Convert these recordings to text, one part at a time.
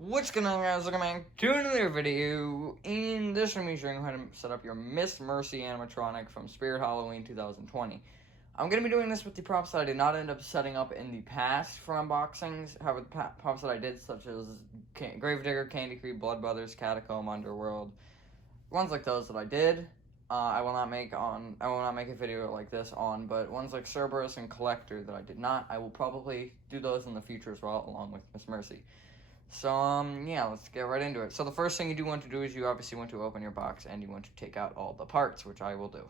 What's going on, guys? Welcome back to another video. In this one, I'm showing you how to set up your Miss Mercy animatronic from Spirit Halloween 2020. I'm going to be doing this with the props that I did not end up setting up in the past for unboxings. However, the props that I did, such as Gravedigger, Candy Creep, Blood Brothers, Catacomb, Underworld, ones like those that I did, I will not make a video like this on, but ones like Cerberus and Collector that I did not, I will probably do those in the future as well, along with Miss Mercy. So, yeah, let's get right into it. So the first thing you do want to do is you obviously want to open your box and you want to take out all the parts, which I will do.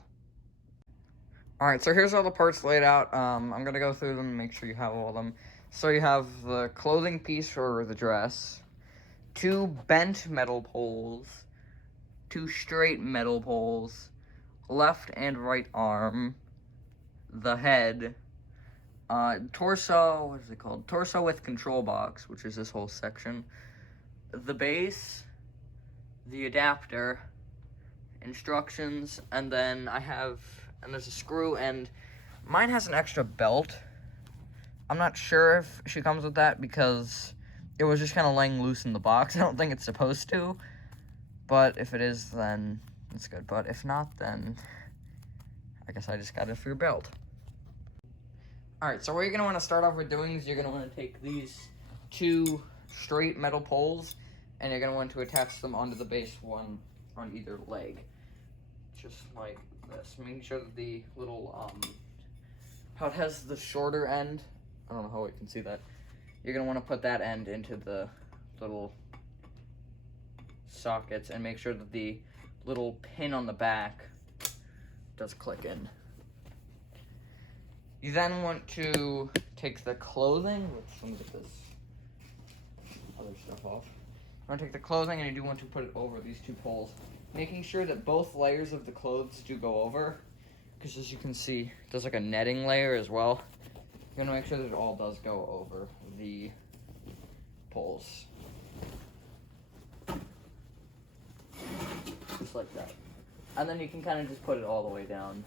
Alright, so here's all the parts laid out. I'm going to go through them and make sure you have all of them. So you have the clothing piece for the dress, 2 bent metal poles, 2 straight metal poles, left and right arm, the head, torso, what is it called? Torso with control box, which is this whole section, the base, the adapter, instructions, and then there's a screw, and mine has an extra belt. I'm not sure if she comes with that because it was just kind of laying loose in the box. I don't think it's supposed to, but if it is, then it's good. But if not, then I guess I just got it for your belt. Alright, so what you're going to want to start off with doing is you're going to want to take these 2 straight metal poles and you're going to want to attach them onto the base one on either leg. Just like this. Making sure that the little, how it has the shorter end, I don't know how you can see that, you're going to want to put that end into the little sockets and make sure that the little pin on the back does click in. You then want to take the clothing, let me get this other stuff off. You want to take the clothing and you do want to put it over these 2 poles, making sure that both layers of the clothes do go over, because as you can see, there's like a netting layer as well. You want to make sure that it all does go over the poles. Just like that. And then you can kind of just put it all the way down.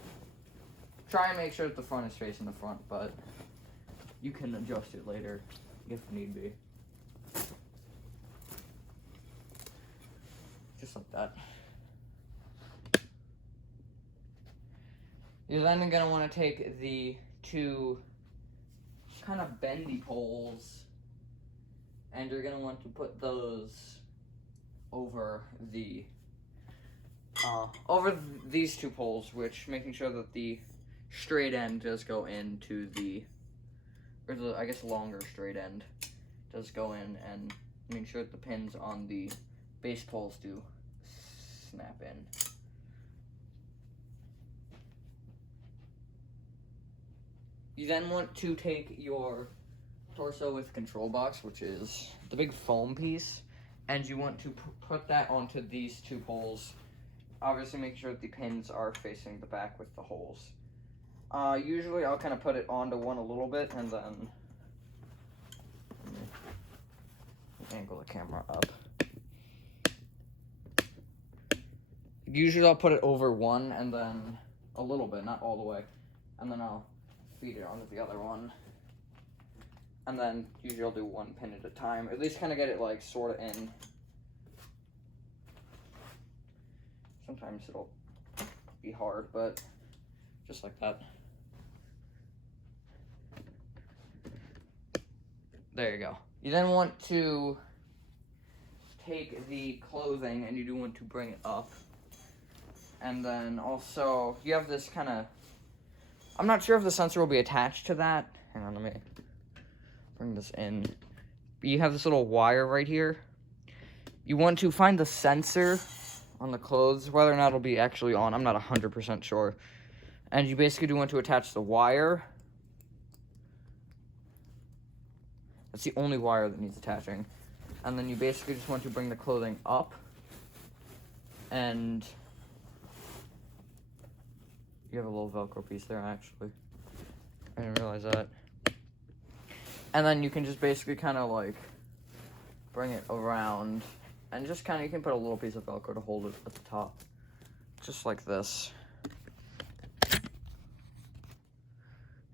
Try and make sure that the front is facing the front, but you can adjust it later if need be. Just like that. You're then going to want to take the 2 kind of bendy poles and you're going to want to put those over the these 2 poles, which making sure that the straight end does go into I guess longer straight end does go in, and make sure that the pins on the base poles do snap in. You then want to take your torso with control box, which is the big foam piece, and you want to put that onto these 2 poles. Obviously make sure that the pins are facing the back with the holes. Usually I'll kind of put it onto one a little bit and then angle the camera up. Usually I'll put it over one and then a little bit, not all the way, and then I'll feed it onto the other one. And then usually I'll do 1 pin at a time, at least kind of get it like sort of in. Sometimes it'll be hard, but just like that. There you go. You then want to take the clothing and you do want to bring it up. And then also, you have this kind of, I'm not sure if the sensor will be attached to that. Hang on, let me bring this in. You have this little wire right here. You want to find the sensor on the clothes, whether or not it'll be actually on, I'm not 100% sure. And you basically do want to attach the wire. That's the only wire that needs attaching. And then you basically just want to bring the clothing up. And you have a little Velcro piece there, actually. I didn't realize that. And then you can just basically kind of like bring it around. And just kind of, you can put a little piece of Velcro to hold it at the top. Just like this.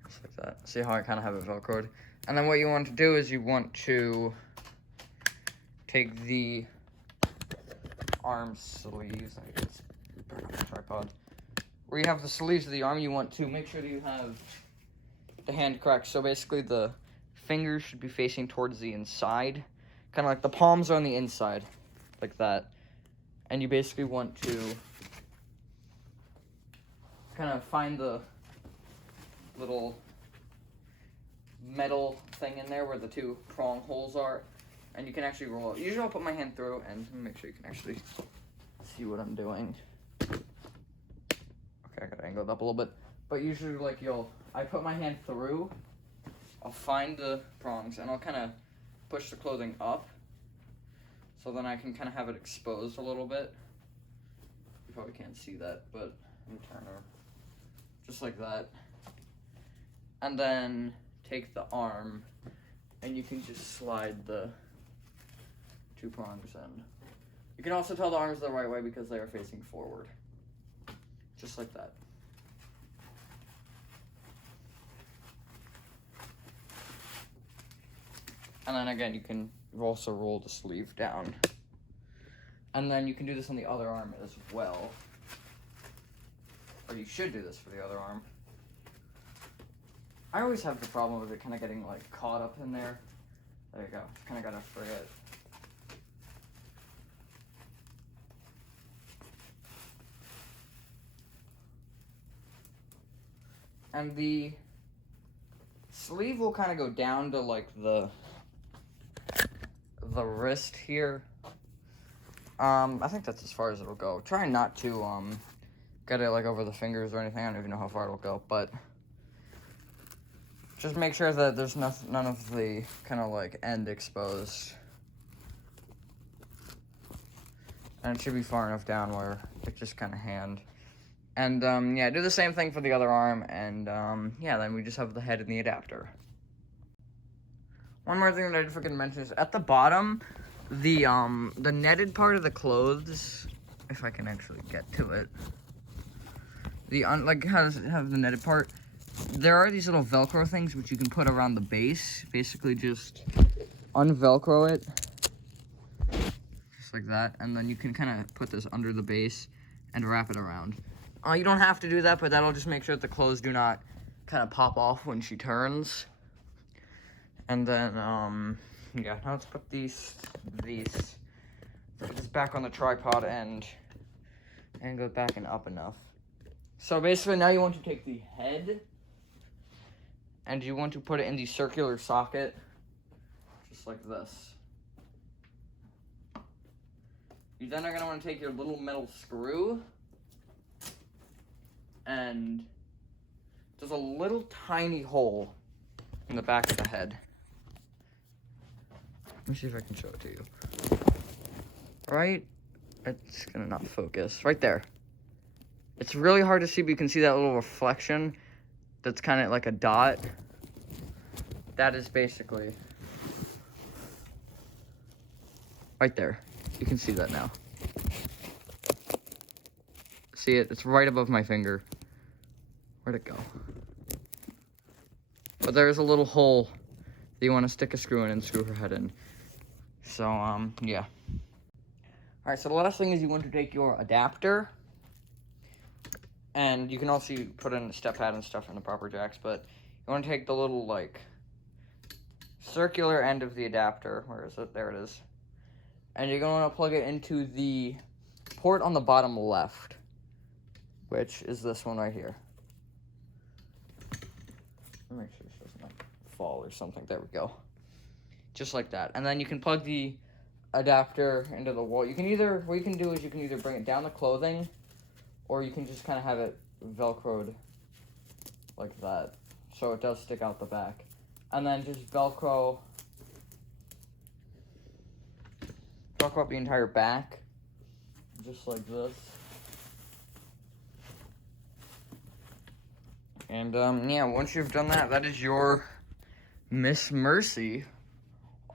Just like that. See how I kind of have it Velcroed? And then what you want to do is you want to take the arm sleeves. I guess burn up the tripod. Where you have the sleeves of the arm, you want to make sure that you have the hand correct. So basically, the fingers should be facing towards the inside, kind of like the palms are on the inside, like that. And you basically want to kind of find the little metal thing in there where the two prong holes are, and you can actually roll it. Usually I'll put my hand through and make sure you can actually see what I'm doing. Okay, I gotta angle it up a little bit. But usually, like, I put my hand through, I'll find the prongs, and I'll kind of push the clothing up, so then I can kind of have it exposed a little bit. You probably can't see that, but let me turn her. Just like that. And then take the arm, and you can just slide the two prongs in. You can also tell the arms the right way because they are facing forward. Just like that. And then again, you can also roll the sleeve down. And then you can do this on the other arm as well. Or you should do this for the other arm. I always have the problem of it kind of getting like caught up in there. There you go. Kind of gotta free it. And the sleeve will kind of go down to like the wrist here. I think that's as far as it'll go. Try not to get it like over the fingers or anything. I don't even know how far it'll go, but just make sure that there's none of the kind of like end exposed. And it should be far enough down where it's just kind of hand. And yeah, do the same thing for the other arm, and yeah, then we just have the head and the adapter. One more thing that I forgot to mention is at the bottom, the netted part of the clothes, if I can actually get to it, like how does it have the netted part? There are these little Velcro things which you can put around the base. Basically, just unvelcro it, just like that, and then you can kind of put this under the base and wrap it around. You don't have to do that, but that'll just make sure that the clothes do not kind of pop off when she turns. And then, yeah, now let's put these back on the tripod and go back and up enough. So basically now you want to take the head and you want to put it in the circular socket, just like this. You then are going to want to take your little metal screw, and there's a little tiny hole in the back of the head. Let me see if I can show it to you. Right? It's gonna not focus. Right there. It's really hard to see, but you can see that little reflection that's kind of like a dot. That is basically right there. You can see that now. See it? It's right above my finger. Where'd it go? But there's a little hole that you want to stick a screw in and screw her head in. So, yeah. Alright, so the last thing is you want to take your adapter. And you can also put in a step pad and stuff in the proper jacks, but you want to take the little, like, circular end of the adapter. Where is it? There it is. And you're going to plug it into the port on the bottom left, which is this one right here. Make sure this doesn't like fall or something. There we go. Just like that. And then you can plug the adapter into the wall. You can either, what you can do is you can either bring it down the clothing, or you can just kind of have it Velcroed like that, so it does stick out the back. And then just Velcro up the entire back, just like this. And, yeah, once you've done that, that is your Miss Mercy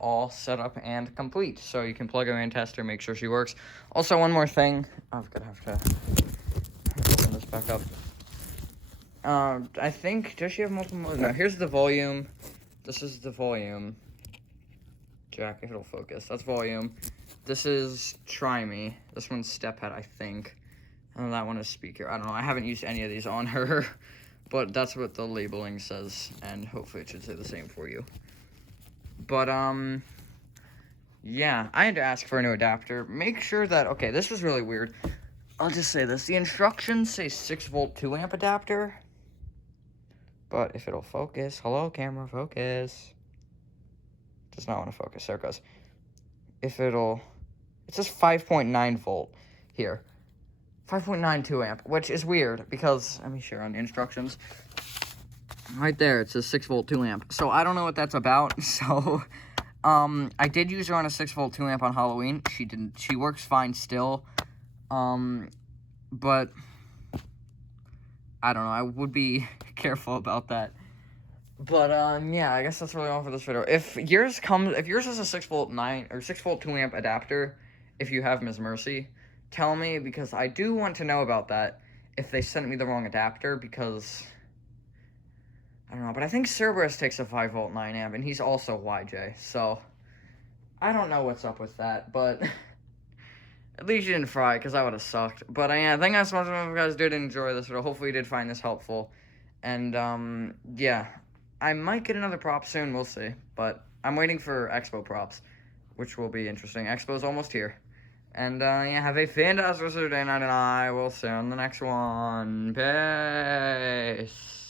all set up and complete. So you can plug her in, test her, make sure she works. Also, one more thing. I'm gonna have to open this back up. I think, does she have multiple modes? No, here's the volume. This is the volume. jack, if it'll focus. That's volume. This is Try Me. This one's step head, I think. And that one is speaker. I don't know. I haven't used any of these on her, but that's what the labeling says, and hopefully it should say the same for you. But, yeah, I had to ask for a new adapter. Make sure that, okay, this was really weird. I'll just say this. The instructions say 6-volt 2-amp adapter. But if it'll focus, hello, camera, focus. Does not want to focus. There it goes. If it'll, it says 5.9 volt here. 5.92 amp, which is weird because, let me share on the instructions. Right there, it says 6-volt 2-amp. So I don't know what that's about. So, I did use her on a 6-volt 2-amp on Halloween. She works fine still. But I don't know. I would be careful about that. But, yeah, I guess that's really all for this video. If yours is a 6-volt 6-volt 2-amp adapter, if you have Miss Mercy, tell me, because I do want to know about that if they sent me the wrong adapter, because I don't know, but I think Cerberus takes a 5-volt 9-amp, and he's also YJ, so I don't know what's up with that, but at least you didn't fry, because that would have sucked. But, yeah, I think that's much. If you guys did enjoy this video, hopefully you did find this helpful, and, yeah, I might get another prop soon, we'll see, but I'm waiting for Expo props, which will be interesting. Expo's almost here. And, yeah, have a fantastic rest of your day, night, and I will see you on the next one. Peace.